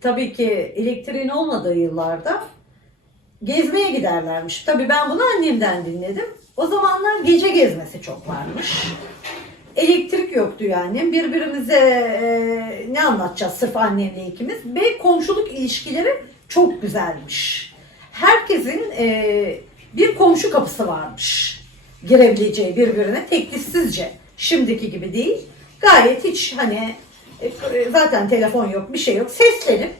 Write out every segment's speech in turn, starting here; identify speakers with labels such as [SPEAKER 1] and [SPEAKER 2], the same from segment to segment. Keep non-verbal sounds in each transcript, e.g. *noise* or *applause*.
[SPEAKER 1] tabii ki elektriğin olmadığı yıllarda gezmeye giderlermiş. Tabii ben bunu annemden dinledim. O zamanlar gece gezmesi çok varmış. Elektrik yoktu yani. Birbirimize e, ne anlatacağız sırf annemle ikimiz. Ve komşuluk ilişkileri çok güzelmiş. Herkesin e, bir komşu kapısı varmış. Girebileceği birbirine teklifsizce. Şimdiki gibi değil. Gayet hiç hani zaten telefon yok bir şey yok. Seslenip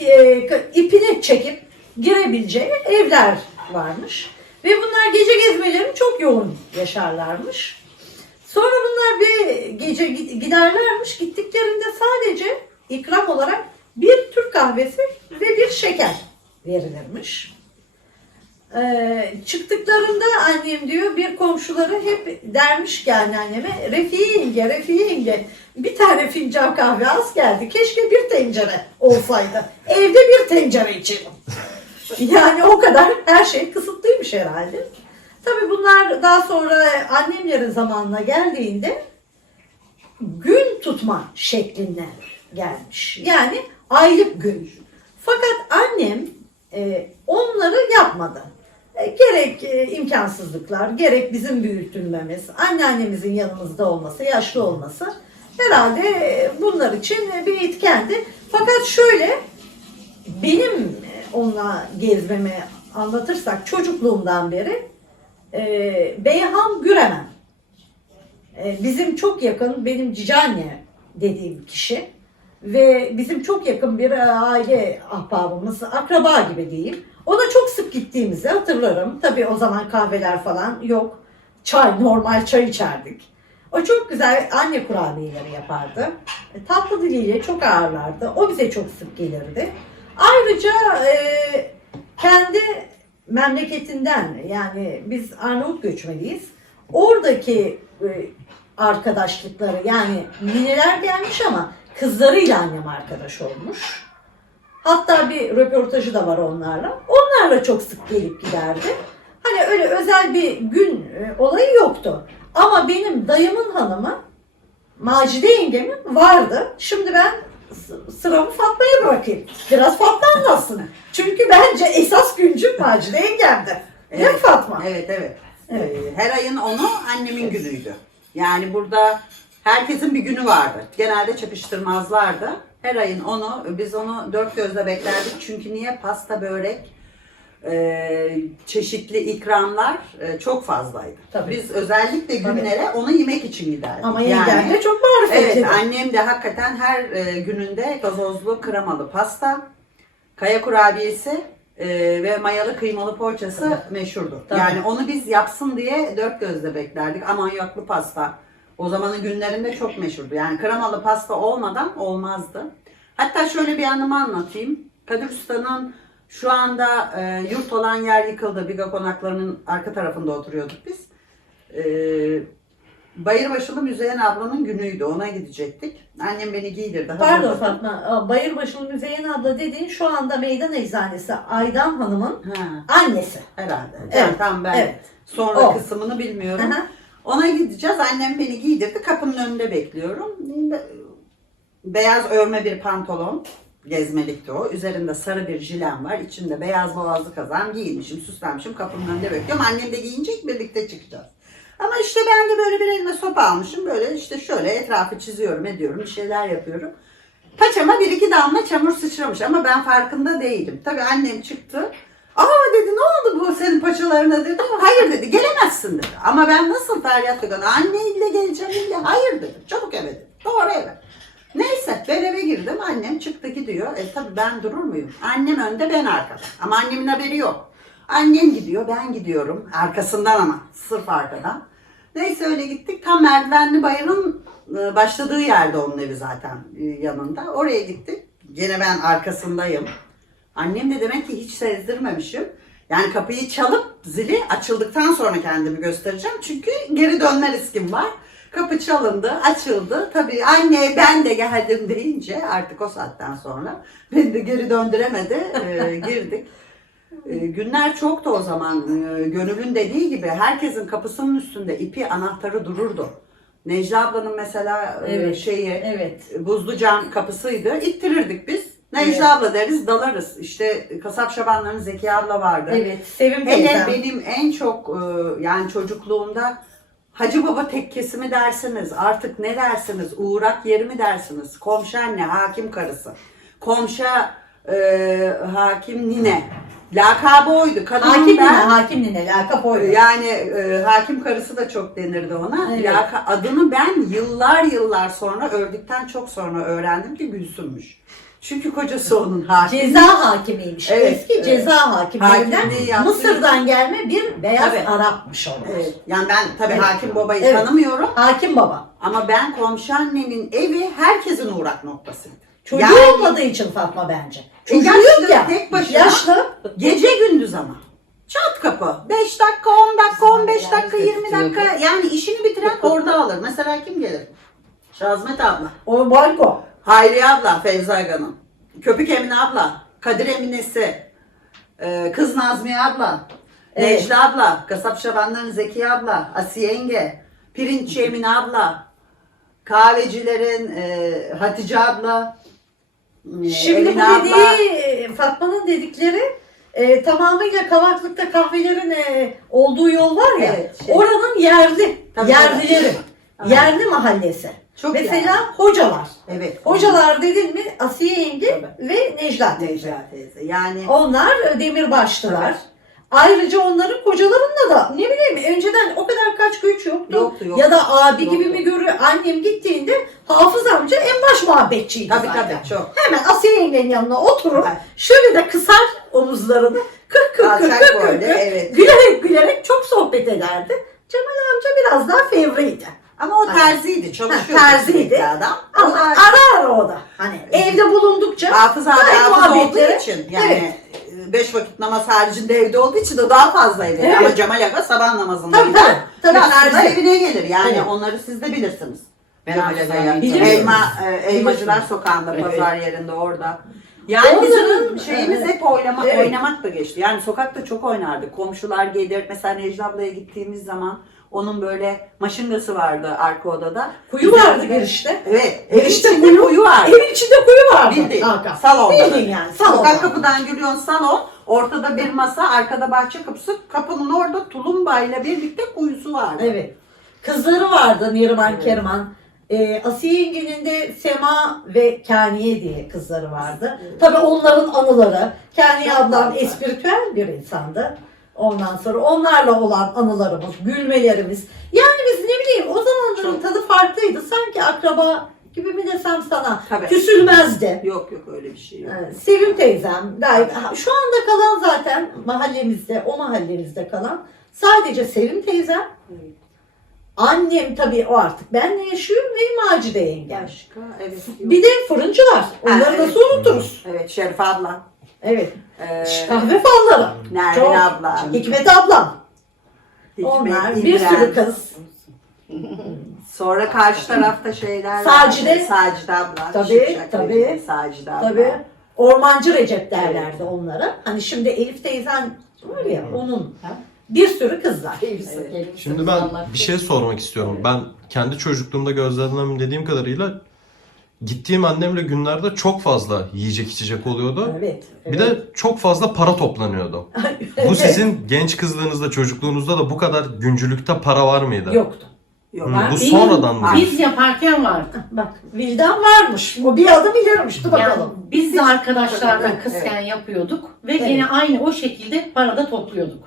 [SPEAKER 1] e, ipini çekip girebileceği evler varmış. Ve bunlar gece gezmelerini çok yoğun yaşarlarmış. Sonra bunlar bir gece gid- giderlermiş. Gittiklerinde sadece ikram olarak bir Türk kahvesi ve bir şeker verilirmiş. Ee, çıktıklarında annem diyor bir komşuları hep dermiş ki anneanneme Refiye yenge, Refiye yenge bir tane fincan kahve az geldi. Keşke bir tencere olsaydı. Evde bir tencere içelim. *laughs* Yani o kadar her şey kısıtlıymış herhalde. Tabii bunlar daha sonra annemlerin zamanına geldiğinde gün tutma şekline gelmiş. Yani aylık gün. Fakat annem e, onları yapmadı. E, gerek e, imkansızlıklar, gerek bizim büyütülmemiz, anneannemizin yanımızda olması, yaşlı olması herhalde e, bunlar için bir etkendi. Fakat şöyle benim onunla gezmemi anlatırsak çocukluğumdan beri e, Beyhan Güremem e, bizim çok yakın benim cicanne dediğim kişi ve bizim çok yakın bir aile ahbabımız, akraba gibi diyeyim. Ona çok sık gittiğimizi hatırlarım. Tabii o zaman kahveler falan yok. Çay, normal çay içerdik. O çok güzel anne kurabiyeleri yapardı. E, Tatlı diliyle çok ağırlardı. O bize çok sık gelirdi. Ayrıca e, kendi memleketinden yani biz Arnavut göçmeniyiz. Oradaki e, arkadaşlıkları yani nineler gelmiş ama kızlarıyla annem arkadaş olmuş. Hatta bir röportajı da var onlarla. Onlarla çok sık gelip giderdi. Hani öyle özel bir gün e, olayı yoktu. Ama benim dayımın hanımı Macide yengemin vardı. Şimdi ben sıramı Fatma'ya bırakayım. Biraz Fatma anlatsın. Çünkü bence esas güncüm Macide yengemdi. Değil mi
[SPEAKER 2] Evet.
[SPEAKER 1] Fatma?
[SPEAKER 2] Evet evet.
[SPEAKER 1] Evet.
[SPEAKER 2] Ee, Her ayın onu annemin günüydü. Yani burada herkesin bir günü vardı. Genelde çakıştırmazlardı. Her ayın onu, biz onu dört gözle beklerdik. Çünkü niye? Pasta, börek, e, çeşitli ikramlar e, çok fazlaydı.
[SPEAKER 1] Tabii.
[SPEAKER 2] Biz özellikle günlere onu yemek için giderdik.
[SPEAKER 1] Ama yengem de çok marifetli.
[SPEAKER 2] Evet, annem de hakikaten her e, gününde gazozlu kremalı pasta, kaya kurabiyesi e, ve mayalı kıymalı poğaçası meşhurdur.
[SPEAKER 1] Tabii.
[SPEAKER 2] Yani onu biz yapsın diye dört gözle beklerdik. Amanyaklı pasta. O zamanın günlerinde çok meşhurdu. Yani kremalı pasta olmadan olmazdı. Hatta şöyle bir anımı anlatayım. Kadir Usta'nın şu anda e, yurt olan yer yıkıldı. Biga konaklarının arka tarafında oturuyorduk biz. E, Bayırbaşılı Müzeyyen ablanın günüydü. Ona gidecektik. Annem beni giydirdi.
[SPEAKER 1] Pardon
[SPEAKER 2] hazırladı.
[SPEAKER 1] Fatma, Bayırbaşılı Müzeyyen abla dediğin şu anda meydan eczanesi Aydan Hanım'ın
[SPEAKER 2] Ha,
[SPEAKER 1] annesi.
[SPEAKER 2] herhalde.
[SPEAKER 1] Evet,
[SPEAKER 2] Evet, tamam ben
[SPEAKER 1] evet.
[SPEAKER 2] sonra
[SPEAKER 1] O.
[SPEAKER 2] kısmını bilmiyorum.
[SPEAKER 1] Hı.
[SPEAKER 2] Ona gideceğiz. Annem beni giydirdi. Kapının önünde bekliyorum. Be- Beyaz örme bir pantolon. Gezmelikti o. Üzerinde sarı bir jilem var. İçinde beyaz boğazlı kazan giyinmişim, süslenmişim. Kapının önünde bekliyorum. Annem de giyinecek birlikte çıkacağız. Ama işte ben de böyle bir elime sopa almışım. Böyle işte şöyle etrafı çiziyorum, ediyorum, bir şeyler yapıyorum. Paçama bir iki damla çamur sıçramış ama ben farkında değilim. Tabii annem çıktı. Aa dedi ne oldu bu senin paçalarına dedi. Hayır dedi gelemezsin dedi. Ama ben nasıl feryat figan anneyle geleceğim ille. Hayır dedim çabuk eve dedim. Doğru eve. Neyse ben eve girdim annem çıktı gidiyor. E tabii ben durur muyum? Annem önde ben arkada. Ama annemin haberi yok. Annem gidiyor ben gidiyorum. Arkasından ama sırf arkadan. Neyse öyle gittik. Tam merdivenli bayırın e, başladığı yerde onun evi zaten e, yanında. Oraya gittik. Gene ben arkasındayım. Annem de demek ki hiç sezdirmemişim. Yani kapıyı çalıp zili açıldıktan sonra kendimi göstereceğim. Çünkü geri dönme riskim var. Kapı çalındı, açıldı. Tabii anne ben de geldim deyince artık o saatten sonra beni de geri döndüremedi. Ee, *laughs* girdik. Ee, günler çoktu o zaman. Ee, Gönül'ün dediği gibi herkesin kapısının üstünde ipi anahtarı dururdu. Necla ablanın mesela e,
[SPEAKER 1] Evet,
[SPEAKER 2] şeyi
[SPEAKER 1] Evet.
[SPEAKER 2] buzlu cam kapısıydı. İttirirdik biz. Necla abla deriz dalarız. İşte kasap şabanların Zeki abla vardı.
[SPEAKER 1] Evet, Sevim
[SPEAKER 2] Hele benim en çok e, yani çocukluğumda Hacı Baba tekkesi mi dersiniz, artık ne dersiniz, uğrak yeri mi dersiniz, komşu anne, hakim karısı, komşu e, hakim nine, lakabı oydu. Kadının
[SPEAKER 1] Hakim nine,
[SPEAKER 2] ben,
[SPEAKER 1] hakim nine, lakap oydu.
[SPEAKER 2] yani e, hakim karısı da çok denirdi ona.
[SPEAKER 1] Evet.
[SPEAKER 2] Laka- adını ben yıllar yıllar sonra ördükten çok sonra öğrendim ki Gülsüm'müş. Çünkü kocası onun hakim.
[SPEAKER 1] Ceza hakimiymiş.
[SPEAKER 2] Evet,
[SPEAKER 1] Eski
[SPEAKER 2] evet.
[SPEAKER 1] ceza hakimlerinden
[SPEAKER 2] Hakimliği
[SPEAKER 1] Mısır'dan gelme bir beyaz
[SPEAKER 2] Tabii.
[SPEAKER 1] Arapmış onlar.
[SPEAKER 2] Evet, yani ben tabii
[SPEAKER 1] Evet.
[SPEAKER 2] hakim babayı
[SPEAKER 1] Evet.
[SPEAKER 2] tanımıyorum.
[SPEAKER 1] Hakim baba.
[SPEAKER 2] Ama ben komşu annenin evi herkesin uğrak noktasıydı.
[SPEAKER 1] Çocuğu
[SPEAKER 2] Yani-
[SPEAKER 1] olmadığı için Fatma bence.
[SPEAKER 2] E,
[SPEAKER 1] Çocuğu
[SPEAKER 2] yaşlı,
[SPEAKER 1] yok ya.
[SPEAKER 2] tek başına.
[SPEAKER 1] Yaşlı.
[SPEAKER 2] Gece gündüz ama. Çat kapı. 5 dakika, 10 dakika, 15 dakika, 20 dakika. Yani işini bitiren orada alır. Mesela kim gelir? Şazmet abla.
[SPEAKER 1] O balko.
[SPEAKER 2] Hayriye abla, Feyza Aga'nın. Köpük Emine abla. Kadir Eminesi. e, Kız Nazmiye abla.
[SPEAKER 1] Evet.
[SPEAKER 2] Necla abla. Kasap Şabanların Zeki abla. Asiye yenge. Pirinççi Emine abla. Kahvecilerin e, Hatice abla. e,
[SPEAKER 1] Şimdi bu
[SPEAKER 2] Emine abla.
[SPEAKER 1] dediği Fatma'nın dedikleri e, tamamıyla Kavaklık'ta kahvelerin e, olduğu yol var ya.
[SPEAKER 2] Evet, şey.
[SPEAKER 1] Oranın yerli,
[SPEAKER 2] Tabii,
[SPEAKER 1] yerlileri. Yerli mahallesi.
[SPEAKER 2] Çok
[SPEAKER 1] Mesela
[SPEAKER 2] yani.
[SPEAKER 1] hocalar.
[SPEAKER 2] Evet.
[SPEAKER 1] Hocalar dedin mi Asiye yenge
[SPEAKER 2] Tabii.
[SPEAKER 1] ve Necla teyze.
[SPEAKER 2] Necla teyze. Yani
[SPEAKER 1] Onlar e, demirbaştılar.
[SPEAKER 2] Evet.
[SPEAKER 1] Ayrıca onların kocalarında da ne bileyim önceden o kadar kaç göç yoktu.
[SPEAKER 2] Yoktu, yoktu.
[SPEAKER 1] Ya da abi
[SPEAKER 2] Yoktu.
[SPEAKER 1] gibi mi görüyor? Annem gittiğinde Hafız amca en baş muhabbetçiydi
[SPEAKER 2] tabii
[SPEAKER 1] zaten.
[SPEAKER 2] tabii çok.
[SPEAKER 1] Hemen Asiye yengenin yanına oturur.
[SPEAKER 2] Evet.
[SPEAKER 1] Şöyle de kısar omuzlarını. Kır kır kır
[SPEAKER 2] Alçak
[SPEAKER 1] kır kır
[SPEAKER 2] böyle,
[SPEAKER 1] kır.
[SPEAKER 2] evet.
[SPEAKER 1] Gülerek gülerek çok sohbet ederdi. Cemal amca biraz daha fevriydi.
[SPEAKER 2] Ama o terziydi, çalışıyordu.
[SPEAKER 1] Ha, terziydi.
[SPEAKER 2] sürekli adam.
[SPEAKER 1] Ama
[SPEAKER 2] Ama
[SPEAKER 1] ara ara o da. Hani evde bulundukça
[SPEAKER 2] hafız abi
[SPEAKER 1] gayet
[SPEAKER 2] hafız olduğu için yani e, beş vakit namaz haricinde evde olduğu için de daha fazlaydı.
[SPEAKER 1] Evet.
[SPEAKER 2] Ama Cemal Aga sabah namazında
[SPEAKER 1] Tabii, tabii. Tabii,
[SPEAKER 2] aslında
[SPEAKER 1] terzi.
[SPEAKER 2] evine gelir. Yani
[SPEAKER 1] Evet.
[SPEAKER 2] onları siz de bilirsiniz.
[SPEAKER 3] Ben
[SPEAKER 2] Cemal. Elma, e, Elmacılar. Sokağı'nda,
[SPEAKER 1] Evet.
[SPEAKER 2] pazar yerinde orada. Yani
[SPEAKER 1] Onların-
[SPEAKER 2] bizim şeyimiz
[SPEAKER 1] Evet.
[SPEAKER 2] hep oynama,
[SPEAKER 1] Evet.
[SPEAKER 2] oynamakla geçti. Yani sokakta çok oynardık. Komşular gelir. Mesela Necla ablaya gittiğimiz zaman onun böyle maşingası vardı arka odada.
[SPEAKER 1] kuyu vardı
[SPEAKER 2] Üzerinde-
[SPEAKER 1] girişte.
[SPEAKER 2] Evet.
[SPEAKER 1] Girişte
[SPEAKER 2] içinde
[SPEAKER 1] kuyu,
[SPEAKER 2] kuyu vardı.
[SPEAKER 1] Evin içinde kuyu vardı.
[SPEAKER 2] Bildiğin
[SPEAKER 1] Hakan.
[SPEAKER 2] salonda.
[SPEAKER 1] Bildiğin yani salonda.
[SPEAKER 2] Sokak kapıdan giriyorsun salon. Ortada bir masa, arkada bahçe kapısı. Kapının orada tulumbayla birlikte kuyusu vardı.
[SPEAKER 1] Evet. Kızları vardı Neriman
[SPEAKER 2] Evet.
[SPEAKER 1] Kerman. Ee, Asiye yengenin de Sema ve Kaniye diye kızları vardı. Tabii onların anıları. Kaniye ablam espritüel bir insandı. Ondan sonra onlarla olan anılarımız, gülmelerimiz. Yani biz ne bileyim o zamanların tadı farklıydı. Sanki akraba gibi mi desem sana.
[SPEAKER 2] Tabii.
[SPEAKER 1] Küsülmezdi.
[SPEAKER 2] Yok yok öyle bir şey yok.
[SPEAKER 1] Evet, Sevim teyzem gayet şu anda kalan zaten mahallemizde o mahallemizde kalan sadece Sevim teyzem
[SPEAKER 2] Evet.
[SPEAKER 1] annem tabii o artık benle yaşıyor ve Macide yengem.
[SPEAKER 2] Başka evet yok.
[SPEAKER 1] Bir de fırıncılar. Onları
[SPEAKER 2] Ha, evet.
[SPEAKER 1] nasıl unuturuz?
[SPEAKER 2] Evet Şerif abla.
[SPEAKER 1] Evet.
[SPEAKER 2] Ee,
[SPEAKER 1] Kahve falları.
[SPEAKER 2] Nermin
[SPEAKER 1] Çok.
[SPEAKER 2] abla.
[SPEAKER 1] Hikmet ablam.
[SPEAKER 2] Hikmet,
[SPEAKER 1] Onlar bir
[SPEAKER 2] İbrahim.
[SPEAKER 1] sürü kız.
[SPEAKER 2] Sonra karşı tarafta şeyler
[SPEAKER 1] Sacide.
[SPEAKER 2] vardı. Sacide abla.
[SPEAKER 1] Tabii,
[SPEAKER 2] Şipşak
[SPEAKER 1] tabii.
[SPEAKER 2] Recep, Sacide abla.
[SPEAKER 1] Tabii. Ormancı Recep derlerdi onlara. Hani şimdi Elif teyzen var ya onun bir sürü kızlar.
[SPEAKER 4] Şimdi ben bir şey sormak istiyorum. Ben kendi çocukluğumda gözlemlediğim dediğim kadarıyla gittiğim annemle günlerde çok fazla yiyecek içecek oluyordu.
[SPEAKER 1] Evet.
[SPEAKER 4] Bir de çok fazla para toplanıyordu. *laughs* Bu sizin genç kızlığınızda, çocukluğunuzda da bu kadar güncülükte para var mıydı?
[SPEAKER 1] yoktu.
[SPEAKER 2] Yok.
[SPEAKER 4] Hı,
[SPEAKER 2] ben-
[SPEAKER 4] bu sonradan mı?
[SPEAKER 3] Biz yaparken vardı.
[SPEAKER 1] Bak Vildan varmış. O bir adım ilerimiş. Dur
[SPEAKER 3] Yani
[SPEAKER 1] bakalım.
[SPEAKER 3] biz de arkadaşlarla
[SPEAKER 2] Evet.
[SPEAKER 3] kızken yapıyorduk ve
[SPEAKER 1] Evet.
[SPEAKER 3] yine aynı o şekilde para da topluyorduk.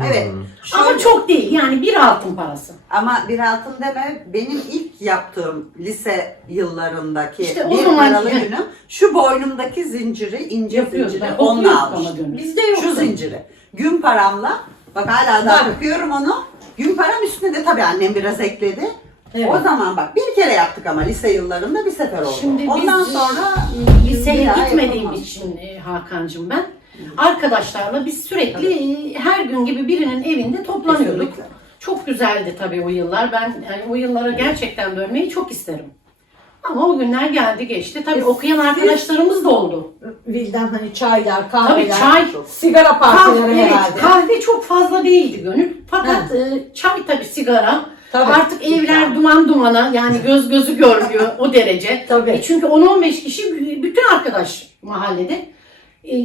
[SPEAKER 2] Evet.
[SPEAKER 4] Hmm.
[SPEAKER 3] Ama çok değil yani bir altın parası.
[SPEAKER 2] Ama bir altın deme benim ilk yaptığım lise yıllarındaki
[SPEAKER 3] İşte o
[SPEAKER 2] bir
[SPEAKER 3] zamanki-
[SPEAKER 2] paralı günüm şu boynumdaki zinciri ince
[SPEAKER 3] Yapıyoruz.
[SPEAKER 2] zinciri
[SPEAKER 3] Ben
[SPEAKER 2] onunla
[SPEAKER 3] topluyorduk
[SPEAKER 2] almıştım.
[SPEAKER 1] Bizde yoktu.
[SPEAKER 2] Şu zinciri. Gün paramla bak hala da
[SPEAKER 1] Bak.
[SPEAKER 2] takıyorum onu. Gün param üstüne de tabii annem biraz ekledi.
[SPEAKER 1] Evet.
[SPEAKER 2] O zaman bak bir kere yaptık ama lise yıllarında bir sefer oldu.
[SPEAKER 3] Şimdi
[SPEAKER 2] Ondan
[SPEAKER 3] biz
[SPEAKER 2] sonra
[SPEAKER 3] liseye
[SPEAKER 2] bir daha
[SPEAKER 3] gitmediğim
[SPEAKER 2] yapılmaz.
[SPEAKER 3] için e, Hakan'cığım ben arkadaşlarla biz sürekli e, her gün gibi birinin evinde toplanıyorduk.
[SPEAKER 2] Kesinlikle.
[SPEAKER 3] Çok güzeldi tabii o yıllar. Ben yani o yıllara gerçekten dönmeyi çok isterim. Ama o günler geldi geçti. Tabii
[SPEAKER 1] E,
[SPEAKER 3] okuyan arkadaşlarımız da oldu.
[SPEAKER 1] Vildan hani çaylar,
[SPEAKER 3] Tabii
[SPEAKER 1] kahveler,
[SPEAKER 3] çay,
[SPEAKER 1] sigara partileri
[SPEAKER 3] kahve,
[SPEAKER 1] herhalde.
[SPEAKER 3] kahve çok fazla değildi Gönül. Fakat e, çay tabii sigara.
[SPEAKER 1] Tabii.
[SPEAKER 3] Artık evler duman dumana yani göz gözü görmüyor o derece.
[SPEAKER 1] Tabii.
[SPEAKER 3] E çünkü 10-15 kişi b- bütün arkadaş mahallede. E,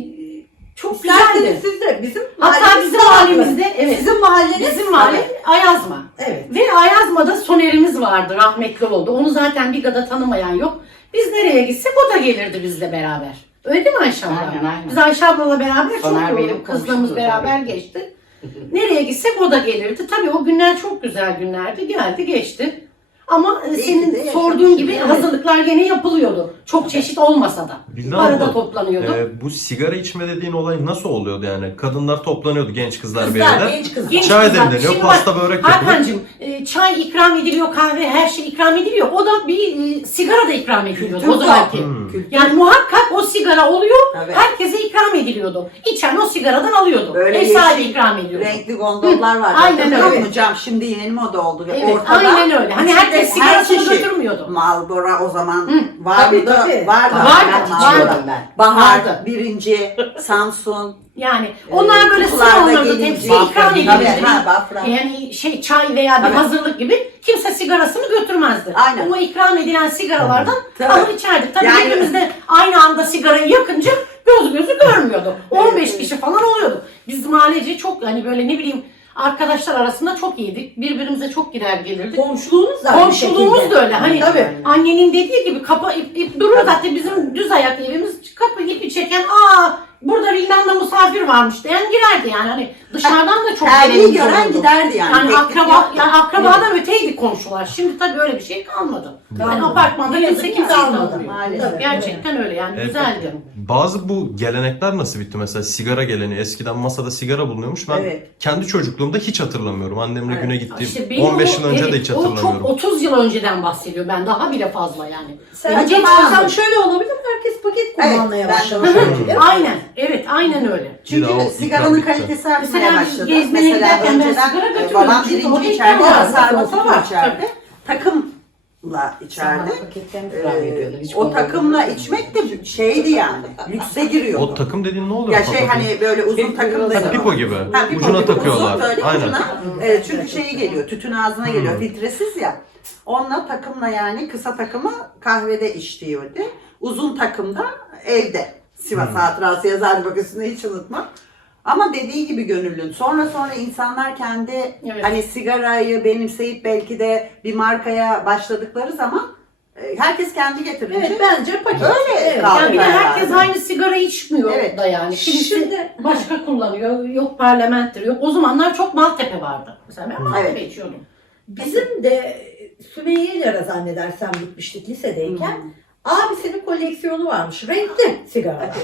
[SPEAKER 3] çok güzeldi.
[SPEAKER 1] siz de bizim
[SPEAKER 3] Hatta bizim mahallemizde evet.
[SPEAKER 1] Sizin mahalleniz
[SPEAKER 3] Bizim mahalle Ayazma.
[SPEAKER 1] Evet.
[SPEAKER 3] Ve Ayazma'da Soner'imiz vardı, rahmetli oldu. Onu zaten Biga'da tanımayan yok. Biz nereye gitsek o da gelirdi bizle beraber. Öyle değil mi Ayşe abla?
[SPEAKER 2] Aynen, aynen.
[SPEAKER 3] Biz Ayşe ablayla beraber
[SPEAKER 2] Soner
[SPEAKER 3] çok
[SPEAKER 2] benim
[SPEAKER 3] kızlarımız beraber geçti. nereye gitsek o da gelirdi. Tabii o günler çok güzel günlerdi. Geldi geçti. Ama e,
[SPEAKER 2] de
[SPEAKER 3] senin
[SPEAKER 2] yaşamışız,
[SPEAKER 3] sorduğun gibi
[SPEAKER 2] evet.
[SPEAKER 3] hazırlıklar gene yapılıyordu. Çok çeşit olmasa da.
[SPEAKER 4] Bilmem
[SPEAKER 3] Arada
[SPEAKER 4] abla,
[SPEAKER 3] toplanıyordu.
[SPEAKER 4] e, bu sigara içme dediğin olay nasıl oluyordu yani? Kadınlar toplanıyordu genç kızlar, bir
[SPEAKER 1] Kızlar,
[SPEAKER 4] yerde.
[SPEAKER 1] genç kızlar.
[SPEAKER 3] Genç
[SPEAKER 4] Çay
[SPEAKER 3] kızlar,
[SPEAKER 4] demleniyor,
[SPEAKER 3] şimdi
[SPEAKER 4] pasta
[SPEAKER 3] bak,
[SPEAKER 4] börek yapılıyor.
[SPEAKER 3] Hakan'cığım e, çay ikram ediliyor, kahve her şey ikram ediliyor. O da bir e, sigara da ikram ediliyordu o zamanki.
[SPEAKER 4] Hmm.
[SPEAKER 2] Kültür.
[SPEAKER 3] Yani muhakkak o sigara oluyor, herkese ikram ediliyordu. İçen o sigaradan alıyordu.
[SPEAKER 2] Böyle
[SPEAKER 3] Ev sahibi
[SPEAKER 2] yeşil,
[SPEAKER 3] ikram ediyordu.
[SPEAKER 2] Renkli gondollar var.
[SPEAKER 3] Aynen
[SPEAKER 2] Hatırlıyor
[SPEAKER 3] öyle.
[SPEAKER 2] musun Cam? Şimdi yeni moda oldu. ve
[SPEAKER 3] Evet,
[SPEAKER 2] Ortada
[SPEAKER 3] aynen öyle. Hani
[SPEAKER 2] içinde
[SPEAKER 3] herkes
[SPEAKER 2] her
[SPEAKER 3] sigarasını
[SPEAKER 2] çeşit.
[SPEAKER 3] götürmüyordu.
[SPEAKER 2] Marlboro o zaman
[SPEAKER 3] Hı.
[SPEAKER 2] var
[SPEAKER 1] Tabii, tabii.
[SPEAKER 2] Vardı.
[SPEAKER 3] Vardı,
[SPEAKER 2] Ben
[SPEAKER 3] vardı.
[SPEAKER 2] içiyordum ben. Bahar,
[SPEAKER 3] Vardı.
[SPEAKER 2] birinci, Samsun.
[SPEAKER 3] Yani onlar böyle
[SPEAKER 2] kutularda
[SPEAKER 3] onlarda
[SPEAKER 2] gelince-
[SPEAKER 3] tepsiye ikram
[SPEAKER 2] Tabii,
[SPEAKER 3] edilirdi.
[SPEAKER 2] ha, Bafra.
[SPEAKER 3] Yani şey çay veya bir
[SPEAKER 2] Tabii.
[SPEAKER 3] hazırlık gibi kimse sigarasını götürmezdi.
[SPEAKER 2] Aynen.
[SPEAKER 3] O ikram edilen sigaralardan
[SPEAKER 2] Tabii.
[SPEAKER 3] alır içerdik. Tabii
[SPEAKER 2] Yani-
[SPEAKER 3] hepimiz de aynı anda sigarayı yakınca göz gözü görmüyordu. *laughs* 15
[SPEAKER 2] evet.
[SPEAKER 3] kişi falan oluyordu. Biz mahallece çok hani böyle ne bileyim arkadaşlar arasında çok iyiydik. Birbirimize çok girer gelirdik.
[SPEAKER 1] Komşuluğunuz da aynı
[SPEAKER 3] Komşuluğumuz
[SPEAKER 1] şekilde.
[SPEAKER 3] da öyle. Hani
[SPEAKER 1] Tabii.
[SPEAKER 3] annenin dediği gibi kapı ip, ip durur zaten bizim düz ayak evimiz kapı ipi çeken aa burada Vildan'da misafir varmış diyen girerdi yani hani dışarıdan da çok
[SPEAKER 2] Terliği
[SPEAKER 3] gelenimiz
[SPEAKER 2] gören
[SPEAKER 3] olurdu.
[SPEAKER 2] giderdi yani.
[SPEAKER 3] Yani
[SPEAKER 2] Teknik
[SPEAKER 3] akraba, yani akrabadan öteydi komşular. Şimdi tabii öyle bir şey kalmadı. Yani
[SPEAKER 1] Kalmadı.
[SPEAKER 3] apartmanda
[SPEAKER 1] Ne
[SPEAKER 3] kimse
[SPEAKER 1] yazık ki
[SPEAKER 3] kimseyi
[SPEAKER 1] kalmadı.
[SPEAKER 2] Maalesef.
[SPEAKER 1] Tabii.
[SPEAKER 3] Gerçekten öyle yani
[SPEAKER 4] Evet.
[SPEAKER 3] güzeldi.
[SPEAKER 4] Bazı bu gelenekler nasıl bitti mesela sigara geleneği eskiden masada sigara bulunuyormuş ben
[SPEAKER 2] Evet.
[SPEAKER 4] kendi çocukluğumda hiç hatırlamıyorum annemle
[SPEAKER 2] Evet.
[SPEAKER 4] güne gittiğim
[SPEAKER 3] İşte benim
[SPEAKER 4] 15
[SPEAKER 3] o-
[SPEAKER 4] yıl önce
[SPEAKER 3] evet,
[SPEAKER 4] de hiç
[SPEAKER 3] O çok
[SPEAKER 4] hatırlamıyorum.
[SPEAKER 3] 30 yıl önceden bahsediyor. Ben daha bile fazla yani.
[SPEAKER 1] Sen acaba
[SPEAKER 3] kaldım.
[SPEAKER 1] şöyle olabilir mi? Herkes paket
[SPEAKER 2] Evet,
[SPEAKER 1] kullanmaya
[SPEAKER 2] ben-
[SPEAKER 1] başlamış.
[SPEAKER 3] Aynen. Evet aynen öyle.
[SPEAKER 4] O
[SPEAKER 2] Çünkü
[SPEAKER 4] ikram
[SPEAKER 2] sigaranın
[SPEAKER 4] bitti.
[SPEAKER 2] kalitesi artmaya
[SPEAKER 3] Mesela biz
[SPEAKER 2] başladı.
[SPEAKER 3] gezmeye
[SPEAKER 2] Mesela
[SPEAKER 3] giderken ben
[SPEAKER 2] önceden
[SPEAKER 3] sigara
[SPEAKER 2] e,
[SPEAKER 3] götürüyorum.
[SPEAKER 2] babam birinci
[SPEAKER 3] ikram
[SPEAKER 2] içeride,
[SPEAKER 3] var, masada
[SPEAKER 2] var
[SPEAKER 3] var.
[SPEAKER 2] içeride. Takımla içeride. Ee, o takımla içmek de şeydi yani. Lükse giriyordu.
[SPEAKER 4] O takım dediğin ne oluyor?
[SPEAKER 2] ya şey hani böyle uzun takım
[SPEAKER 4] Ha, pipo gibi.
[SPEAKER 2] Ha, pipo
[SPEAKER 4] Ucuna
[SPEAKER 2] gibi
[SPEAKER 4] takıyorlar.
[SPEAKER 2] Uzun böyle
[SPEAKER 4] Aynen.
[SPEAKER 2] ucuna. E, çünkü şeyi geliyor, tütün ağzına geliyor,
[SPEAKER 4] Hmm.
[SPEAKER 2] filtresiz ya. Onunla takımla yani kısa takımı kahvede içtiyordu. Uzun takımda evde. Sivas
[SPEAKER 4] Hmm.
[SPEAKER 2] hatırası yazardı bak üstüne hiç unutmam. Ama dediği gibi gönüllün. Sonra sonra insanlar kendi
[SPEAKER 3] Evet.
[SPEAKER 2] hani sigarayı benimseyip belki de bir markaya başladıkları zaman e, herkes kendi getirince
[SPEAKER 1] Evet bence paket.
[SPEAKER 2] Öyle
[SPEAKER 1] Evet.
[SPEAKER 3] Yani bir de herkes
[SPEAKER 2] herhalde.
[SPEAKER 3] aynı sigara içmiyor
[SPEAKER 2] Evet.
[SPEAKER 3] da yani. Kimisi
[SPEAKER 1] Şimdi-
[SPEAKER 3] başka kullanıyor. Yok parlamenttir. Yok. O zamanlar çok Maltepe vardı. Mesela ben Maltepe
[SPEAKER 2] Evet.
[SPEAKER 3] içiyordum.
[SPEAKER 1] Bizim de Sümeyye ile zannedersem gitmiştik lisedeyken. Abisinin koleksiyonu varmış. Renkli sigara.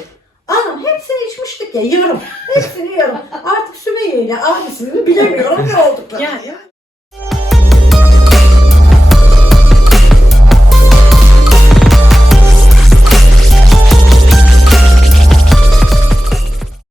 [SPEAKER 1] Anam hepsini içmiştik ya yarım. Hepsini yarım. Artık Sümeyye ile abisini bilemiyorum ne olduklarını.
[SPEAKER 3] Yani-
[SPEAKER 1] ya.